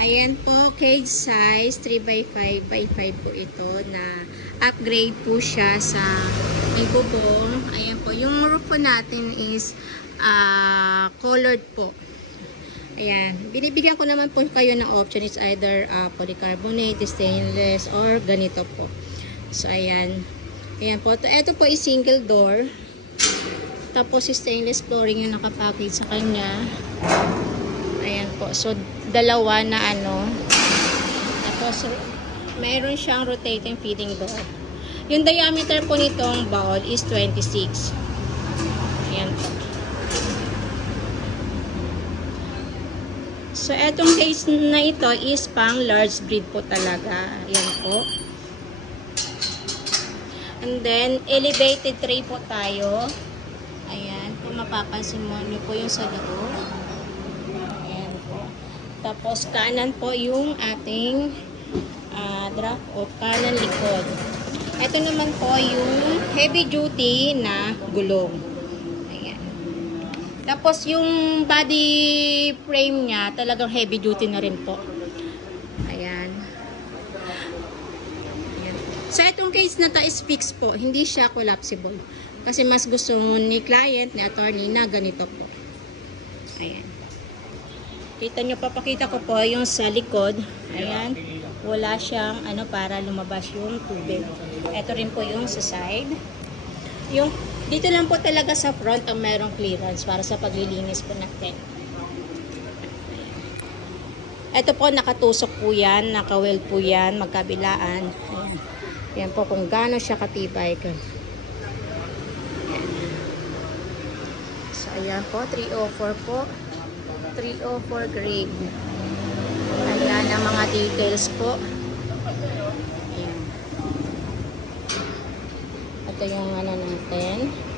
Ayan po, cage size 3x5x5 po ito na upgrade po siya sa ibubong. Ayan po, yung roof po natin is colored po. Ayan, binibigyan ko naman po kayo ng option is either polycarbonate, stainless, or ganito po. So, ayan. Ayan po, ito po is single door. Tapos, stainless flooring yung nakapackage sa kanya. Ayan po, so dalawa na ano. Tapos, mayroon siyang rotating feeding door. Yung diameter po nitong bowl is 26. Ayan po. So, etong case na ito is pang large breed po talaga. Ayan po. And then, elevated tray po tayo. Ayan. Kung mapapansin mo nyo po yung sa loob. Ayan po. Tapos, kanan po yung ating draft o kanan likod. Ito naman po yung heavy duty na gulong. Tapos, yung body frame niya, talagang heavy duty na rin po. Ayan. Ayan. So, itong case na to is fixed po. Hindi siya collapsible. Kasi mas gusto ni client, ni attorney na ganito po. Ayan. Kita nyo, papakita ko po yung sa likod. Ayan. Wala siyang ano para lumabas yung tubig. Ito rin po yung sa side. Yung dito lang po talaga sa front ang mayroong clearance para sa paglilinis po natin. Ito po, nakatusok po yan, nakawel po yan, magkabilaan. Ayan. Yan po kung gaano siya katibay. Ayan. So, ayan po, 304 po. 304 grade. Ayan ang mga details po. Ayan. Ito yung ano natin.